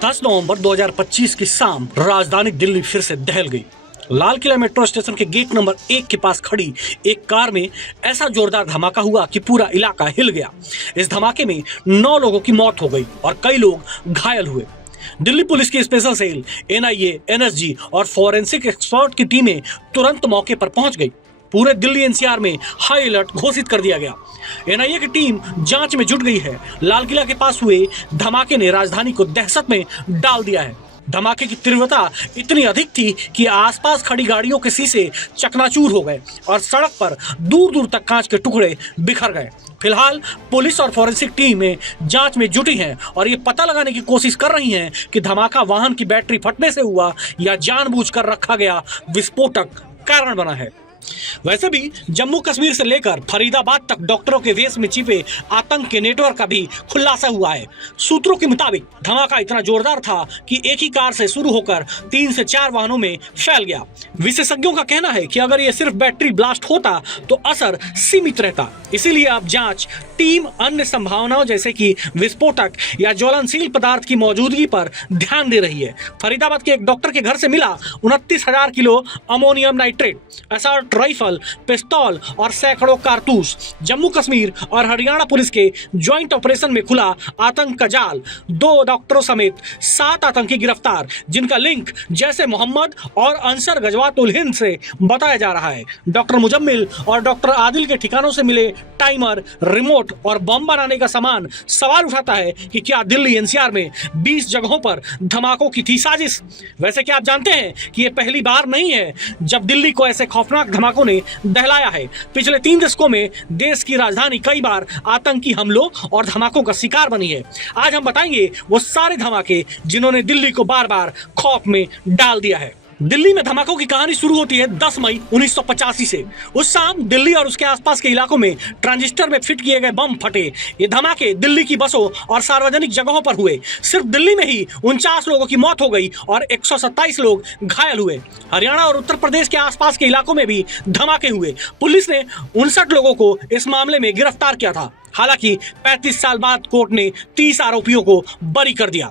10 नवंबर 2025 की शाम राजधानी दिल्ली फिर से दहल गई। लाल किला मेट्रो स्टेशन के गेट नंबर 1 के पास खड़ी एक कार में ऐसा जोरदार धमाका हुआ कि पूरा इलाका हिल गया। इस धमाके में 9 लोगों की मौत हो गई और कई लोग घायल हुए। दिल्ली पुलिस की स्पेशल सेल, NIA, NSG और फॉरेंसिक एक्सपर्ट की टीमें तुरंत मौके पर पहुंच गई। पूरे दिल्ली NCR में हाई अलर्ट घोषित कर दिया गया। NIA की टीम जांच में जुट गई है। लाल किला के पास हुए धमाके ने राजधानी को दहशत में डाल दिया है। धमाके की तीव्रता इतनी अधिक थी कि आसपास खड़ी गाड़ियों के शीशे चकनाचूर हो गए और सड़क पर दूर दूर तक कांच के टुकड़े बिखर गए। फिलहाल पुलिस और फॉरेंसिक टीमें जांच में जुटी हैं और ये पता लगाने की कोशिश कर रही हैं कि धमाका वाहन की बैटरी फटने से हुआ या जानबूझकर रखा गया विस्फोटक कारण बना है। वैसे भी जम्मू कश्मीर से लेकर फरीदाबाद तक डॉक्टरों के वेश में छिपे आतंक के नेटवर्क का भी खुलासा हुआ है। सूत्रों के मुताबिक धमाका इतना जोरदार था कि एक ही कार से शुरू होकर 3 से 4 वाहनों में फैल गया। विशेषज्ञों का कहना है कि अगर ये सिर्फ बैटरी ब्लास्ट होता तो असर सीमित रहता। इसीलिए अब जांच टीम अन्य संभावनाओं जैसे कि विस्फोटक या ज्वलनशील पदार्थ की मौजूदगी पर ध्यान दे रही है। फरीदाबाद के एक डॉक्टर के घर से मिला 29,000 kilo ammonium nitrate, assault rifle, पिस्तौल और सैकड़ों कारतूस। जम्मू कश्मीर और हरियाणा पुलिस के ज्वाइंट ऑपरेशन में खुला आतंक का जाल। 2 डॉक्टरों समेत 7 आतंकी गिरफ्तार, जिनका लिंक जैसे मोहम्मद और अंसर गजवातुल हिंद से बताया जा रहा है। डॉक्टर मुजम्मिल और डॉक्टर आदिल के ठिकानों से मिले टाइमर, रिमोट और बम बनाने का सामान सवाल उठाता है कि क्या दिल्ली NCR में 20 जगहों पर धमाकों की थी साजिश। वैसे क्या आप जानते हैं कि यह पहली बार नहीं है जब दिल्ली को ऐसे खौफनाक धमाकों ने दहलाया है। पिछले 3 दशकों में देश की राजधानी कई बार आतंकी हमलों और धमाकों का शिकार बनी है। आज हम बताएंगे वो सारे धमाके जिन्होंने दिल्ली को बार बार खौफ में डाल दिया है। दिल्ली में धमाकों की कहानी शुरू होती है 10 मई 1985 से। उस शाम दिल्ली और उसके आसपास के इलाकों में ट्रांजिस्टर में फिट किए गए बम फटे। ये धमाके दिल्ली की बसों और सार्वजनिक जगहों पर हुए। सिर्फ दिल्ली में ही 49 लोगों की मौत हो गई और 127 लोग घायल हुए। हरियाणा और उत्तर प्रदेश के आसपास के इलाकों में भी धमाके हुए। पुलिस ने 59 लोगों को इस मामले में गिरफ्तार किया था। हालांकि 35 साल बाद कोर्ट ने 30 आरोपियों को बरी कर दिया।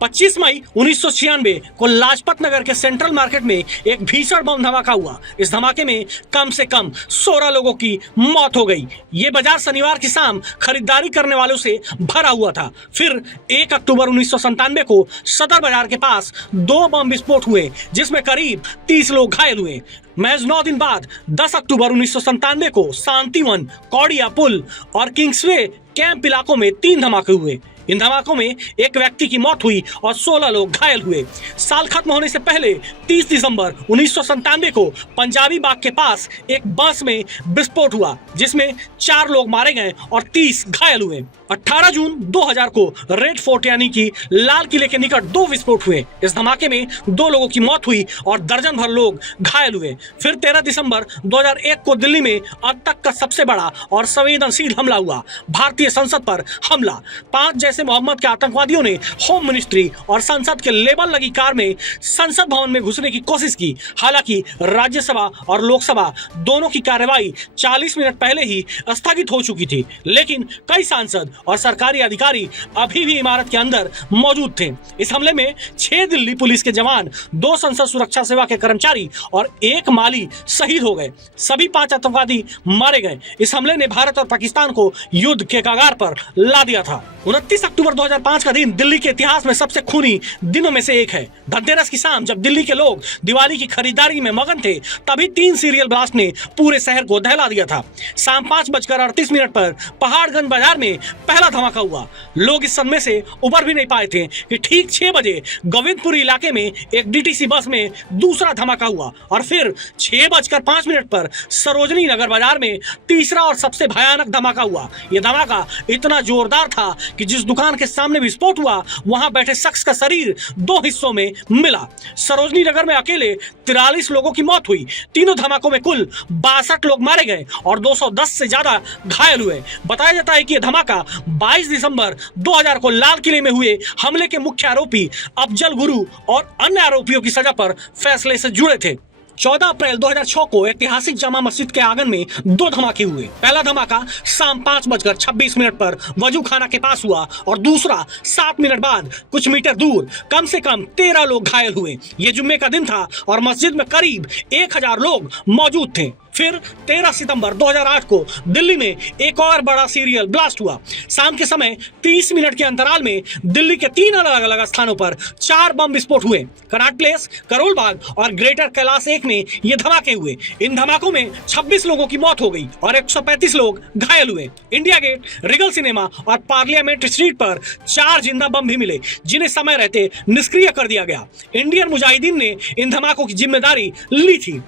25 मई 1996 को लाजपत नगर के सेंट्रल मार्केट में एक भीषण बम धमाका हुआ। इस धमाके में कम से कम 16 लोगों की मौत हो गई। ये बाजार शनिवार की शाम खरीदारी करने वालों से भरा हुआ था। फिर 1 अक्टूबर 1997 को सदर बाजार के पास 2 बम विस्फोट हुए, जिसमें करीब 30 लोग घायल हुए। महज 9 दिन बाद 10 अक्टूबर 1997 को शांतिवन, कौड़िया पुल और किंग्सवे कैंप इलाकों में 3 धमाके हुए। इन धमाकों में एक व्यक्ति की मौत हुई और 16 लोग घायल हुए। साल खत्म होने से पहले 30 दिसंबर 1997 को पंजाबी बाग के पास एक बस में विस्फोट हुआ, जिसमें 4 लोग मारे गए और 30 घायल हुए। 18 जून 2000 को रेड फोर्ट यानी कि लाल किले के निकट 2 विस्फोट हुए। इस धमाके में 2 लोगों की मौत हुई और दर्जन भर लोग घायल हुए। फिर 13 दिसंबर 2001 को दिल्ली में अब तक का सबसे बड़ा और संवेदनशील हमला हुआ, भारतीय संसद पर हमला। 5 जैसे मोहम्मद के आतंकवादियों ने होम मिनिस्ट्री और संसद के लेबल लगी कार में संसद भवन में घुसने की कोशिश की। हालांकि राज्यसभा और लोकसभा दोनों की कार्यवाही 40 मिनट पहले ही स्थगित हो चुकी थी, लेकिन कई सांसद और सरकारी अधिकारी अभी भी इमारत के अंदर मौजूद थे। इस हमले में 6 दिल्ली पुलिस के जवान, 2 संसद सुरक्षा सेवा के कर्मचारी और 1 माली शहीद हो गए। सभी 5 आतंकवादी मारे गए। इस हमले ने भारत और पाकिस्तान को युद्ध के कगार पर ला दिया था। 29 अक्टूबर 2005 का दिन दिल्ली के इतिहास में सबसे खूनी दिनों में से एक है। धनतेरस की शाम जब दिल्ली के लोग दिवाली की खरीदारी में मगन थे, तभी 3 सीरियल ब्लास्ट ने पूरे शहर को दहला दिया था। शाम 5:38 पर पहाड़गंज बाजार में पहला धमाका हुआ। लोग इस सदमे से उबर भी नहीं पाए थे कि ठीक 6 बजे गोविंदपुरी इलाके में एक DTC बस में दूसरा धमाका हुआ और फिर 6:05 पर सरोजनी नगर बाजार में तीसरा और सबसे भयानक धमाका हुआ। यह धमाका इतना जोरदार था कि जिस दुकान के सामने विस्फोट हुआ, वहां बैठे शख्स का शरीर 2 हिस्सों में मिला। सरोजनी नगर में अकेले 43 लोगों की मौत हुई। तीनों धमाकों में कुल 62 लोग मारे गए और 210 से ज्यादा घायल हुए। बताया जाता है कि यह धमाका 22 दिसंबर 2000 को लाल किले में हुए हमले के मुख्य आरोपी अफजल गुरु और अन्य आरोपियों की सजा पर फैसले से जुड़े थे। 14 अप्रैल 2006 को ऐतिहासिक जामा मस्जिद के आंगन में 2 धमाके हुए। पहला धमाका शाम 5:26 पर वजू खाना के पास हुआ और दूसरा 7 मिनट बाद कुछ मीटर दूर। कम से कम 13 लोग घायल हुए। ये जुम्मे का दिन था और मस्जिद में करीब 1000 लोग मौजूद थे। फिर 13 सितंबर 2008 को दिल्ली में एक और बड़ा सीरियल ब्लास्ट हुआ। शाम के समय 30 मिनट के अंतराल में दिल्ली के 3 अलग अलग स्थानों पर 4 बम विस्फोट हुए। कनॉट प्लेस, करोल बाग और ग्रेटर कैलाश एक में ये धमाके हुए। इन धमाकों में 26 लोगों की मौत हो गई और 135 लोग घायल हुए। इंडिया गेट, रिगल सिनेमा और पार्लियामेंट स्ट्रीट पर 4 जिंदा बम भी मिले, जिन्हें समय रहते निष्क्रिय कर दिया गया। इंडियन मुजाहिदीन ने इन धमाकों की जिम्मेदारी ली थी।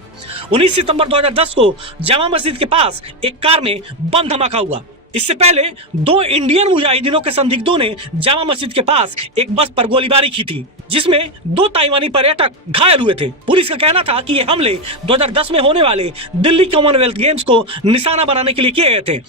19 सितंबर 2010 को जामा मस्जिद के पास एक कार में बम धमाका हुआ। इससे पहले 2 इंडियन मुजाहिदीनों के संदिग्धों ने जामा मस्जिद के पास एक बस पर गोलीबारी की थी, जिसमें 2 ताइवानी पर्यटक घायल हुए थे। पुलिस का कहना था कि ये हमले 2010 में होने वाले दिल्ली कॉमनवेल्थ गेम्स को निशाना बनाने के लिए किए गए थे।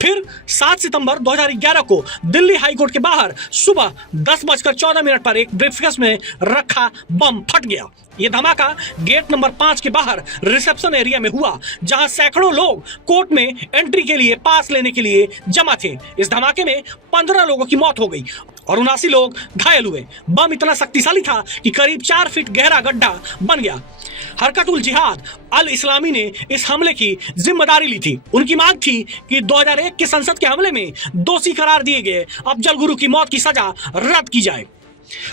फिर 7 सितंबर 2011 को दिल्ली हाईकोर्ट के बाहर सुबह 10:14 पर एक ब्रीफकेस में रखा बम फट गया। यह धमाका गेट नंबर 5 के बाहर रिसेप्शन एरिया में हुआ, जहां सैकड़ों लोग कोर्ट में एंट्री के लिए पास लेने के लिए जमा थे। इस धमाके में 15 लोगों की मौत हो गई और 79 लोग घायल हुए। बम इतना शक्तिशाली था कि करीब 4 फीट गहरा गड्ढा बन गया। हरकतुल जिहाद अल इस्लामी ने इस हमले की जिम्मेदारी ली थी। उनकी मांग थी कि 2001 के संसद के हमले में दोषी करार दिए गए अफजल गुरु की मौत की सजा रद्द की जाए।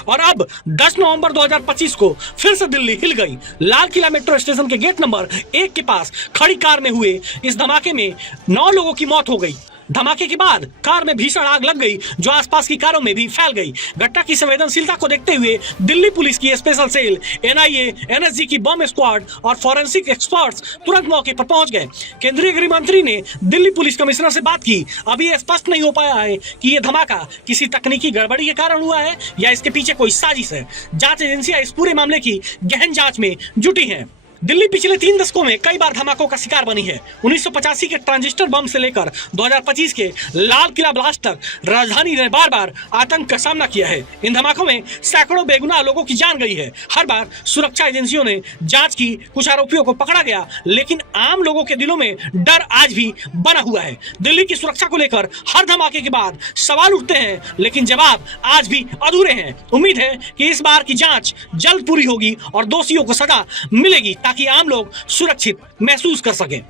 और अब 10 नवंबर 2025 को फिर से दिल्ली हिल गई। लाल किला मेट्रो स्टेशन के गेट नंबर 1 के पास खड़ी कार में हुए इस धमाके में 9 लोगों की मौत हो गई। धमाके के बाद कार में भीषण आग लग गई, जो आसपास की कारों में भी फैल गई। घटना की संवेदनशीलता को देखते हुए दिल्ली पुलिस की स्पेशल सेल, NIA, NSG की बम स्क्वाड और फॉरेंसिक एक्सपर्ट्स तुरंत मौके पर पहुंच गए। केंद्रीय गृह मंत्री ने दिल्ली पुलिस कमिश्नर से बात की। अभी यह स्पष्ट नहीं हो पाया है कि यह धमाका किसी तकनीकी गड़बड़ी के कारण हुआ है या इसके पीछे कोई साजिश है। जांच एजेंसियां इस पूरे मामले की गहन जांच में जुटी हैं। दिल्ली पिछले 3 दशकों में कई बार धमाकों का शिकार बनी है। 1985 के ट्रांजिस्टर बम से लेकर 2025 के लाल किला ब्लास्ट तक राजधानी ने बार बार आतंक का सामना किया है। इन धमाकों में सैकड़ों बेगुनाह लोगों की जान गई है। हर बार सुरक्षा एजेंसियों ने जांच की, कुछ आरोपियों को पकड़ा गया, लेकिन आम लोगों के दिलों में डर आज भी बना हुआ है। दिल्ली की सुरक्षा को लेकर हर धमाके के बाद सवाल उठते हैं, लेकिन जवाब आज भी अधूरे हैं। उम्मीद है कि इस बार की जांच जल्द पूरी होगी और दोषियों को सजा मिलेगी, ताकि आम लोग सुरक्षित महसूस कर सकें।